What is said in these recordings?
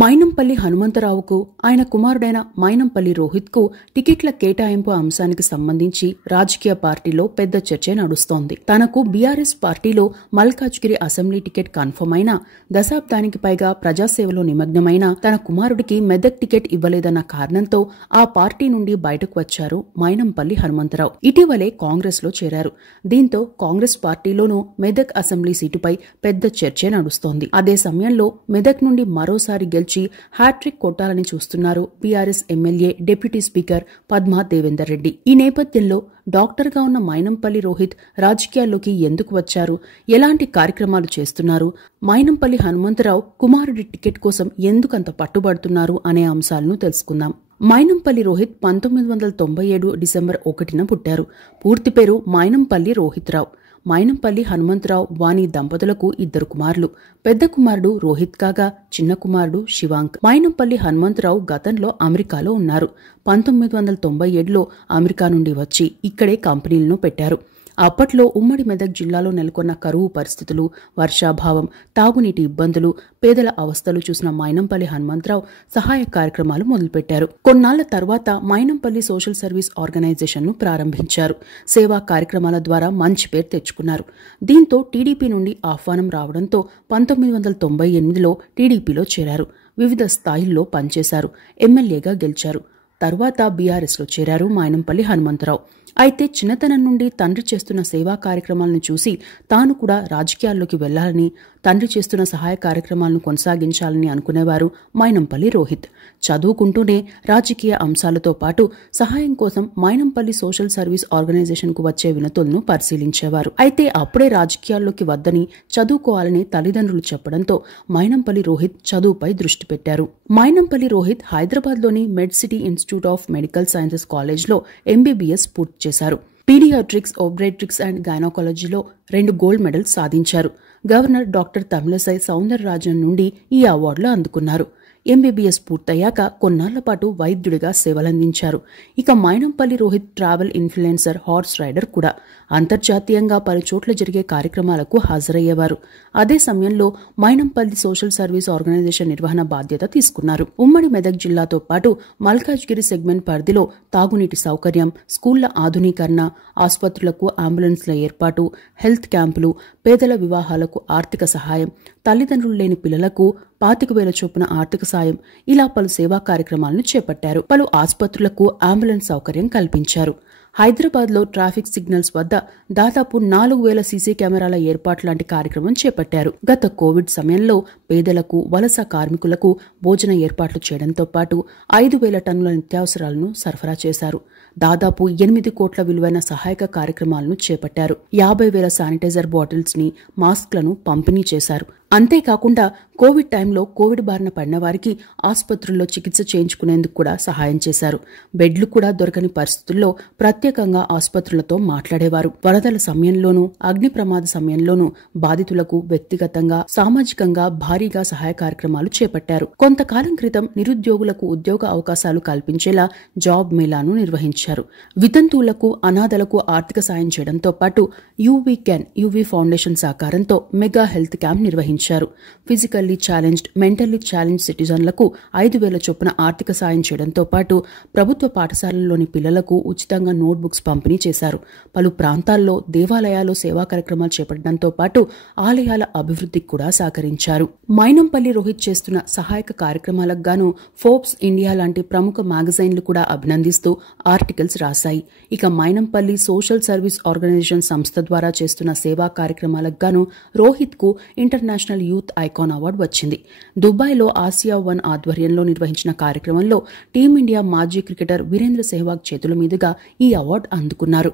మైనంపల్లి హనుమంతరావుకు ఆయన కుమారుడైన మైనంపల్లి రోహిత్కు టికెట్ల కేటాయింపు అంశానికి సంబంధించి రాజకీయ పార్టీలో పెద్ద చర్చ నడుస్తోంది. తనకు బీఆర్ఎస్ పార్టీలో మల్కాజ్గిరి అసెంబ్లీ టికెట్ కన్ఫర్మ్ అయినా దశాబ్దానికి పైగా ప్రజాసేవలో నిమగ్నమైన తన కుమారుడికి మెదక్ టికెట్ ఇవ్వలేదన్న కారణంతో ఆ పార్టీ నుండి బయటకు వచ్చారు మైనంపల్లి హనుమంతరావు. ఇటీవలే కాంగ్రెస్ లో చేరారు. దీంతో కాంగ్రెస్ పార్టీలోనూ మెదక్ అసెంబ్లీ సీటుపై పెద్ద చర్చ నడుస్తోంది. అదే సమయంలో మెదక్ నుండి మరోసారి హ్యాట్రిక్ కొట్టాలని చూస్తున్నారు BRS MLA deputy speaker Padma Devender Reddy. ఈ నేపథ్యంలో డాక్టర్గా ఉన్న మైనంపల్లి రోహిత్ రాజకీయాల్లోకి ఎందుకు వచ్చారు, ఎలాంటి కార్యక్రమాలు చేస్తున్నారు, మైనంపల్లి హనుమంతరావు కుమారుడి టికెట్ కోసం ఎందుకంత పట్టుబడుతున్నారు అనే అంశాలను తెలుసుకుందాం. మైనంపల్లి రోహిత్ 1997 డిసెంబర్ 1న పుట్టారు. పూర్తి పేరు మైనంపల్లి రోహిత్రావు. మైనంపల్లి హనుమంతరావు వాణి దంపతులకు 2 కుమారులు. పెద్ద కుమారుడు రోహిత్ కాగా చిన్న కుమారుడు శివాంక్. మైనంపల్లి హనుమంతరావు గతంలో అమెరికాలో ఉన్నారు. 1997లో అమెరికా నుండి వచ్చి ఇక్కడే కంపెనీలను పెట్టారు. అప్పట్లో ఉమ్మడి మెదక్ జిల్లాలో నెలకొన్న కరువు పరిస్థితులు, వర్షాభావం, తాగునీటి ఇబ్బందులు, పేదల అవస్థలు చూసిన మైనంపల్లి హనుమంతరావు సహాయ కార్యక్రమాలు మొదలుపెట్టారు. కొన్నాళ్ల తర్వాత మైనంపల్లి సోషల్ సర్వీస్ ఆర్గనైజేషన్ ను ప్రారంభించారు. సేవా కార్యక్రమాల ద్వారా మంచి పేరు తెచ్చుకున్నారు. దీంతో టీడీపీ నుండి ఆహ్వానం రావడంతో 1998లో టీడీపీలో చేరారు. వివిధ స్థాయిల్లో పనిచేశారు. ఎమ్మెల్యేగా గెలిచారు. తర్వాత బీఆర్ఎస్లో చేరారు మైనంపల్లి హనుమంతరావు. అయితే చిన్నతనం నుండి తండ్రి చేస్తున్న సేవా కార్యక్రమాలను చూసి తాను కూడా రాజకీయాల్లోకి వెళ్లాలని, తండ్రి చేస్తున్న సహాయ కార్యక్రమాలను కొనసాగించాలని అనుకునేవారు మైనంపల్లి రోహిత్. చదువుకుంటూనే రాజకీయ అంశాలతో పాటు సహాయం కోసం మైనంపల్లి సోషల్ సర్వీస్ ఆర్గనైజేషన్ కు వచ్చే వినతులను పరిశీలించేవారు. అయితే అప్పుడే రాజకీయాల్లోకి వద్దని, చదువుకోవాలని తల్లిదండ్రులు చెప్పడంతో మైనంపల్లి రోహిత్ చదువుపై దృష్టి పెట్టారు. మైనంపల్లి రోహిత్ హైదరాబాద్లోని Med City institute of medical sciences కాలేజ్లో ఎంబీబీఎస్ పూర్తి చేశారు. పీడియాట్రిక్స్, ఒబ్రెట్రిక్స్ అండ్ గైనకాలజీలో 2 గోల్డ్ మెడల్స్ సాధించారు. గవర్నర్ డాక్టర్ తమిళసై సౌందరరాజన్ నుండి ఈ అవార్డులు అందుకున్నారు. ఎంబీబీఎస్ పూర్తయ్యాక కొన్నాళ్ల పాటు వైద్యుడిగా సేవలందించారు. ఇక Mynampally Rohit travel influencer, horse rider కూడా. అంతర్జాతీయంగా పలుచోట్ల జరిగే కార్యక్రమాలకు హాజరయ్యేవారు. అదే సమయంలో మైనంపల్లి సోషల్ సర్వీస్ ఆర్గనైజేషన్ నిర్వహణ బాధ్యత తీసుకున్నారు. ఉమ్మడి మెదక్ జిల్లాతో పాటు మల్కాజ్గిరి సెగ్మెంట్ పరిధిలో తాగునీటి సౌకర్యం, స్కూళ్ల ఆధునీకరణ, ఆసుపత్రులకు అంబులెన్స్ల ఏర్పాటు, హెల్త్ క్యాంపులు, పేదల వివాహాలకు ఆర్థిక సహాయం, తల్లిదండ్రులు లేని పిల్లలకు 25,000 చొప్పున ఆర్థిక సాయం, ఇలా పలు సేవా కార్యక్రమాలను చేపట్టారు. పలు ఆసుపత్రులకు అంబులెన్స్ సౌకర్యం కల్పించారు. హైదరాబాద్లో ట్రాఫిక్ సిగ్నల్స్ వద్ద దాదాపు 4,000 సీసీ కెమెరాల ఏర్పాటు లాంటి కార్యక్రమం చేపట్టారు. గత కోవిడ్ సమయంలో పేదలకు, వలస కార్మికులకు భోజన ఏర్పాట్లు చేయడంతో పాటు 5,000 టన్నుల నిత్యావసరాలను సరఫరా చేశారు. దాదాపు 8 కోట్ల విలువైన సహాయక కార్యక్రమాలను చేపట్టారు. 50,000 శానిటైజర్ బాటిల్స్ ని, మాస్క్లను పంపిణీ చేశారు. అంతేకాకుండా కోవిడ్ టైంలో కోవిడ్ బారిన పడిన వారికి ఆసుపత్రుల్లో చికిత్స చేయించుకునేందుకు కూడా సహాయం చేశారు. బెడ్లు కూడా దొరకని పరిస్థితుల్లో ప్రత్యేకంగా ఆసుపత్రులతో మాట్లాడేవారు. వరదల సమయంలోనూ, అగ్ని ప్రమాద సమయంలోనూ బాధితులకు వ్యక్తిగతంగా, సామాజికంగా భారీగా సహాయ కార్యక్రమాలు చేపట్టారు. కొంతకాలం క్రితం నిరుద్యోగులకు ఉద్యోగ అవకాశాలు కల్పించేలా జాబ్ మేళాను నిర్వహించారు. వితంతువులకు, అనాథలకు ఆర్థిక సాయం చేయడంతో పాటు యూవీ ఫౌండేషన్ సహకారంతో మెగా హెల్త్ క్యాంప్ నిర్వహించారు. ఫిజికల్లీ ఛాలెంజ్డ్, మెంటల్లీ ఛాలెంజ్ సిటిజన్లకు 5,000 చొప్పున ఆర్థిక సాయం చేయడంతో పాటు ప్రభుత్వ పాఠశాలల్లోని పిల్లలకు ఉచితంగా నోట్బుక్స్ పంపిణీ చేశారు. పలు ప్రాంతాల్లో దేవాలయాల్లో సేవా కార్యక్రమాలు చేపట్టడంతో పాటు ఆలయాల అభివృద్ధికి కూడా సహకరించారు. మైనంపల్లి రోహిత్ చేస్తున్న సహాయక కార్యక్రమాలకు గాను ఫోర్బ్స్ ఇండియా లాంటి ప్రముఖ మ్యాగజైన్లు కూడా అభినందిస్తూ ఆర్టికల్స్ రాశాయి. ఇక మైనంపల్లి సోషల్ సర్వీస్ ఆర్గనైజేషన్ సంస్థ ద్వారా చేస్తున్న సేవా కార్యక్రమాలకు గాను రోహిత్ కు ఇంటర్నేషనల్ యూత్ ఐకాన్ అవార్డు వచ్చింది. దుబాయ్లో ఆసియా 1 ఆధ్వర్యంలో నిర్వహించిన కార్యక్రమంలో టీమిండియా మాజీ క్రికెటర్ వీరేంద్ర సెహ్వాగ్ చేతుల మీదుగా ఈ అవార్డు అందుకున్నారు.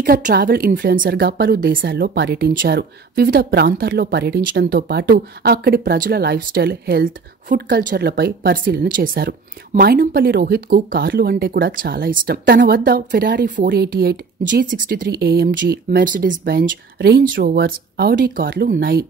ఇక ట్రావెల్ ఇన్ఫ్లుయెన్సర్ గా పలు దేశాల్లో పర్యటించారు. వివిధ ప్రాంతాల్లో పర్యటించడంతో పాటు అక్కడి ప్రజల లైఫ్ స్టైల్, హెల్త్, ఫుడ్ కల్చర్లపై పరిశీలన చేశారు. మైనంపల్లి రోహిత్ కు కార్లు అంటే కూడా చాలా ఇష్టం. తన వద్ద Ferrari 488, G63 AMG, Mercedes Benz, range Rovers, Audi కార్లు ఉన్నాయి.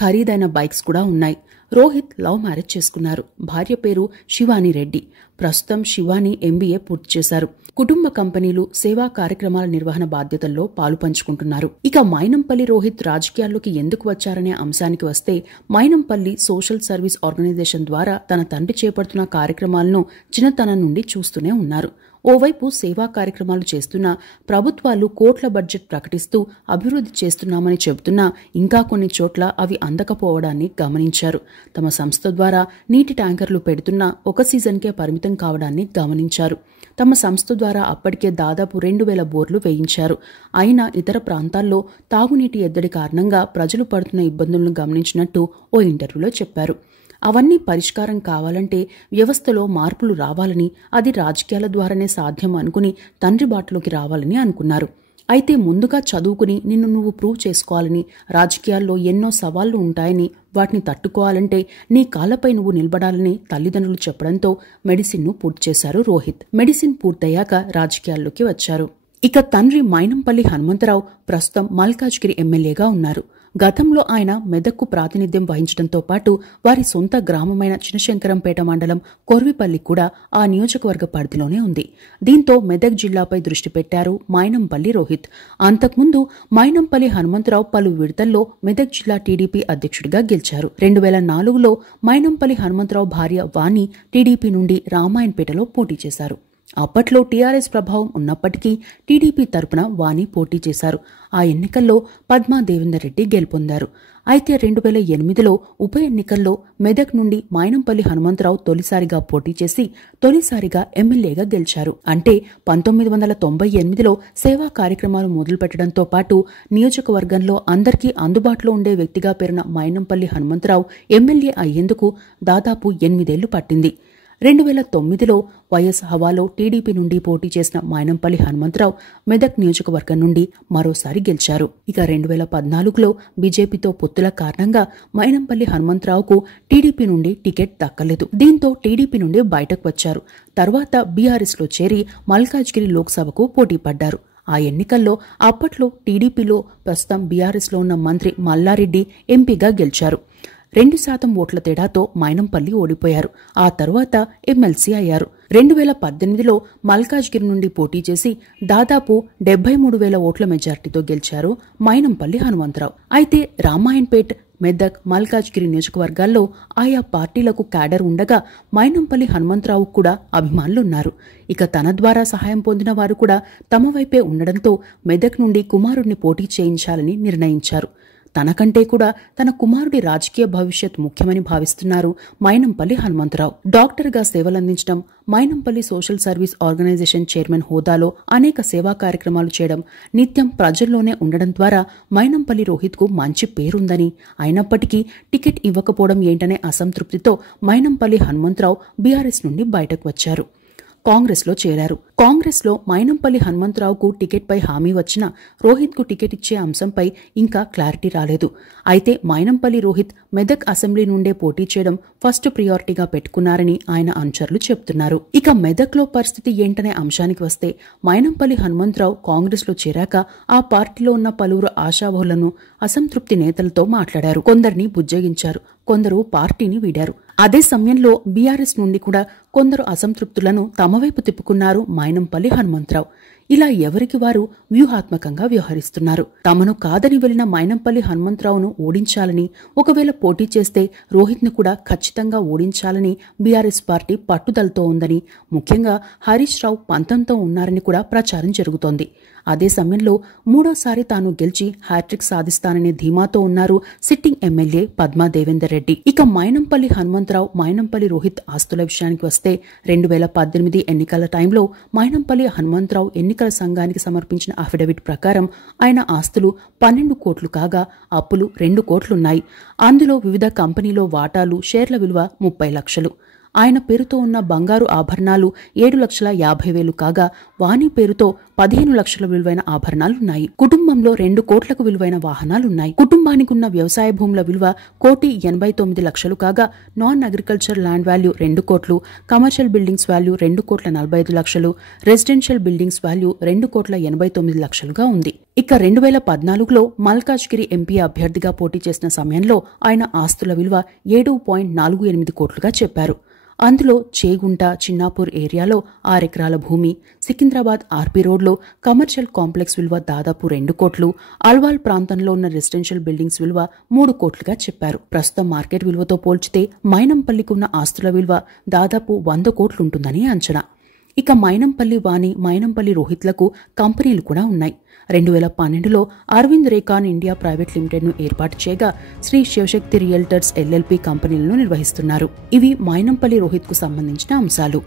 ఖరీదైన బైక్స్ కూడా ఉన్నాయి. రోహిత్ లవ్ మ్యారేజ్ చేసుకున్నారు. భార్య పేరు శివాని రెడ్డి. ప్రస్తుతం శివాని MBA పూర్తి చేశారు. కుటుంబ కంపెనీలు, సేవా కార్యక్రమాల నిర్వహణ బాధ్యతల్లో పాలు పంచుకుంటున్నారు. ఇక మైనంపల్లి రోహిత్ రాజకీయాల్లోకి ఎందుకు వచ్చారనే అంశానికి వస్తే, మైనంపల్లి సోషల్ సర్వీస్ ఆర్గనైజేషన్ ద్వారా తన తండ్రి చేపడుతున్న కార్యక్రమాలను చిన్నతనం నుండి చూస్తూనే ఉన్నారు. ఓవైపు సేవా కార్యక్రమాలు చేస్తున్నా, ప్రభుత్వాలు కోట్ల బడ్జెట్ ప్రకటిస్తూ అభివృద్ధి చేస్తున్నామని చెబుతున్నా ఇంకా కొన్ని చోట్ల అవి అందకపోవడాన్ని గమనించారు. తమ సంస్థ ద్వారా నీటి ట్యాంకర్లు పెడుతున్నా ఒక సీజన్కే పరిమితం కావడాన్ని గమనించారు. తమ సంస్థ ద్వారా అప్పటికే దాదాపు 2000 బోర్లు వేయించారు. అయినా ఇతర ప్రాంతాల్లో తాగునీటి ఎద్దడి కారణంగా ప్రజలు పడుతున్న ఇబ్బందులను గమనించినట్టు ఓ ఇంటర్వ్యూలో చెప్పారు. అవన్నీ పరిష్కారం కావాలంటే వ్యవస్థలో మార్పులు రావాలని, అది రాజకీయాల ద్వారానే సాధ్యం అనుకుని తండ్రి బాటలోకి రావాలని అనుకున్నారు. అయితే ముందుగా చదువుకుని నిన్ను నువ్వు ప్రూవ్ చేసుకోవాలని, రాజకీయాల్లో ఎన్నో సవాళ్లు ఉంటాయని, వాటిని తట్టుకోవాలంటే నీ కాళ్లపై నువ్వు నిలబడాలని తల్లిదండ్రులు చెప్పడంతో మెడిసిన్ను పూర్తి చేశారు రోహిత్. మెడిసిన్ పూర్తయ్యాక రాజకీయాల్లోకి వచ్చారు. ఇక తండ్రి మైనంపల్లి హనుమంతరావు ప్రస్తుతం మల్కాజ్గిరి ఎమ్మెల్యేగా ఉన్నారు. గతంలో ఆయన మెదక్కు ప్రాతినిధ్యం వహించడంతో పాటు వారి సొంత గ్రామమైన చినశంకరంపేట మండలం కొర్విపల్లి కూడా ఆ నియోజకవర్గ పరిధిలోనే ఉంది. దీంతో మెదక్ జిల్లాపై దృష్టి పెట్టారు మైనంపల్లి రోహిత్. అంతకుముందు మైనంపల్లి హనుమంతరావు పలు విడతల్లో మెదక్ జిల్లా టీడీపీ అధ్యక్షుడిగా గెలిచారు. 2004లో మైనంపల్లి హనుమంతరావు భార్య వాణి టీడీపీ నుండి రామాయణపేటలో పోటీ చేశారు. అప్పట్లో టీఆర్ఎస్ ప్రభావం ఉన్నప్పటికీ టీడీపీ తరపున వాణి పోటీ చేశారు. ఆ ఎన్నికల్లో పద్మా దేవేందర్ రెడ్డి గెలుపొందారు. అయితే 2008లో ఉప ఎన్నికల్లో మెదక్ నుండి మైనంపల్లి హనుమంతరావు తొలిసారిగా పోటీ చేసి తొలిసారిగా ఎమ్మెల్యేగా గెలిచారు. అంటే 1998లో సేవా కార్యక్రమాలు మొదలుపెట్టడంతో పాటు నియోజకవర్గంలో అందరికీ అందుబాటులో ఉండే వ్యక్తిగా పేరున్న మైనంపల్లి హనుమంతరావు ఎమ్మెల్యే అయ్యేందుకు దాదాపు 8 ఏళ్లు పట్టింది. 2009లో వైఎస్ హవాలో టీడీపీ నుండి పోటీ చేసిన మైనంపల్లి హనుమంతరావు మెదక్ నియోజకవర్గం నుండి మరోసారి గెలిచారు. ఇక 2014లో బీజేపీతో పొత్తుల కారణంగా మైనంపల్లి హనుమంతరావుకు టీడీపీ నుండి టికెట్ దక్కలేదు. దీంతో టీడీపీ నుండి బయటకు వచ్చారు. తర్వాత బీఆర్ఎస్లో చేరి మల్కాజ్గిరి లోక్సభకు పోటీ పడ్డారు. ఆ ఎన్నికల్లో అప్పట్లో టీడీపీలో, ప్రస్తుతం బీఆర్ఎస్లో ఉన్న మంత్రి మల్లారెడ్డి ఎంపీగా గెలిచారు. 2% ఓట్ల తేడాతో మైనంపల్లి ఓడిపోయారు. ఆ తర్వాత ఎమ్మెల్సీ అయ్యారు. 2018లో మల్కాజ్గిరి నుండి పోటీ చేసి దాదాపు 73,000 ఓట్ల మెజార్టీతో గెలిచారు మైనంపల్లి హనుమంతరావు. అయితే రామాయణపేట్, మెదక్, మల్కాజ్గిరి నియోజకవర్గాల్లో ఆయా పార్టీలకు క్యాడర్ ఉండగా మైనంపల్లి హనుమంతరావు కూడా అభిమానులున్నారు. ఇక తన ద్వారా సహాయం పొందిన వారు కూడా తమ వైపే ఉండడంతో మెదక్ నుండి కుమారుడిని పోటీ చేయించాలని నిర్ణయించారు. తనకంటే కూడా తన కుమారుడి రాజకీయ భవిష్యత్ ముఖ్యమని భావిస్తున్నారు మైనంపల్లి హనుమంతరావు. డాక్టర్గా సేవలందించడం, Mynampally social service organisation chairman హోదాలో అనేక సేవా కార్యక్రమాలు చేయడం, నిత్యం ప్రజల్లోనే ఉండడం ద్వారా మైనంపల్లి రోహిత్కు మంచి పేరుందని, అయినప్పటికీ టికెట్ ఇవ్వకపోవడం ఏంటనే అసంతృప్తితో మైనంపల్లి హనుమంతరావు బీఆర్ఎస్ నుండి బయటకు వచ్చారు. కాంగ్రెస్లో చేరారు. కాంగ్రెస్లో మైనంపల్లి హనుమంతరావుకు టికెట్పై హామీ వచ్చినా రోహిత్కు టికెట్ ఇచ్చే అంశంపై ఇంకా క్లారిటీ రాలేదు. అయితే మైనంపల్లి రోహిత్ మెదక్ అసెంబ్లీ నుండే పోటీ చేయడం ఫస్ట్ ప్రియారిటీగా పెట్టుకున్నారని ఆయన అనుచరులు చెబుతున్నారు. ఇక మెదక్లో పరిస్థితి ఏంటనే అంశానికి వస్తే, మైనంపల్లి హనుమంతరావు కాంగ్రెస్లో చేరాక ఆ పార్టీలో ఉన్న పలువురు ఆశావహులను, అసంతృప్తి నేతలతో మాట్లాడారు. కొందరిని బుజ్జగించారు, కొందరు పార్టీని వీడారు. అదే సమయంలో బీఆర్ఎస్ నుండి కూడా కొందరు అసంతృప్తులను తమ వైపు తిప్పుకున్నారు మైనంపల్లి హనుమంతరావు. ఇలా ఎవరికి వారు వ్యూహాత్మకంగా వ్యవహరిస్తున్నారు. తమను కాదని వెళ్లిన మైనంపల్లి హనుమంతరావును ఓడించాలని, ఒకవేళ పోటీ చేస్తే రోహిత్ను కూడా ఖచ్చితంగా ఓడించాలని బీఆర్ఎస్ పార్టీ పట్టుదలతో ఉందని, ముఖ్యంగా హరీష్ రావు పంతంతో ఉన్నారని కూడా ప్రచారం జరుగుతోంది. అదే సమయంలో మూడోసారి తాను గెలిచి హ్యాట్రిక్ సాధిస్తాననే ధీమాతో ఉన్నారు సిట్టింగ్ ఎమ్మెల్యే పద్మా దేవేందర్ రెడ్డి. ఇక మైనంపల్లి హనుమంతరావు, మైనంపల్లి రోహిత్ ఆస్తుల విషయానికి వస్తే 2018 ఎన్నికల టైంలో మైనంపల్లి హనుమంతరావు ఎన్నికల సంఘానికి సమర్పించిన అఫిడవిట్ ప్రకారం ఆయన ఆస్తులు 12 కోట్లు కాగా అప్పులు 2 కోట్లున్నాయి. అందులో వివిధ కంపెనీలో వాటాలు, షేర్ల విలువ 30 లక్షలు. ఆయన పేరుతో ఉన్న బంగారు ఆభరణాలు 7,50,000 కాగా వాణి పేరుతో 15 లక్షల విలువైన ఆభరణాలున్నాయి. కుటుంబంలో 2 కోట్లకు విలువైన వాహనాలున్నాయి. కుటుంబానికి ఉన్న వ్యవసాయ భూముల విలువ 1,89,00,000 కాగా నాన్ అగ్రికల్చర్ ల్యాండ్ వాల్యూ 2 కోట్లు, commercial buildings value 2,45,00,000, residential buildings value 2,89,00,000 ఉంది. ఇక 2014లో మల్కాజ్గిరి ఎంపీ అభ్యర్థిగా పోటీ చేసిన సమయంలో ఆయన ఆస్తుల విలువ 7.48 కోట్లుగా చెప్పారు. అందులో చేగుంట, చిన్నాపూర్ ఏరియాలో 6 ఎకరాల భూమి, సికింద్రాబాద్ ఆర్పీ రోడ్లో కమర్షియల్ కాంప్లెక్స్ విలువ దాదాపు 2 కోట్లు, అల్వాల్ ప్రాంతంలో ఉన్న రెసిడెన్షియల్ బిల్డింగ్స్ విలువ 3 కోట్లుగా చెప్పారు. ప్రస్తుతం మార్కెట్ విలువతో పోల్చితే మైనంపల్లికి ఉన్న ఆస్తుల విలువ దాదాపు 100 కోట్లుంటుందని అంచనా. ఇక మైనంపల్లి వాణి, మైనంపల్లి రోహిత్లకు కంపెనీలు కూడా ఉన్నాయి. 2012లో అరవింద్ రేకాన్ ఇండియా ప్రైవేట్ లిమిటెడ్ ను ఏర్పాటు చేయగా శ్రీ శివశక్తి రియల్టర్స్ ఎల్ఎల్పి కంపెనీలను నిర్వహిస్తున్నారు. ఇవి మైనంపల్లి రోహిత్ కు సంబంధించిన అంశాలు.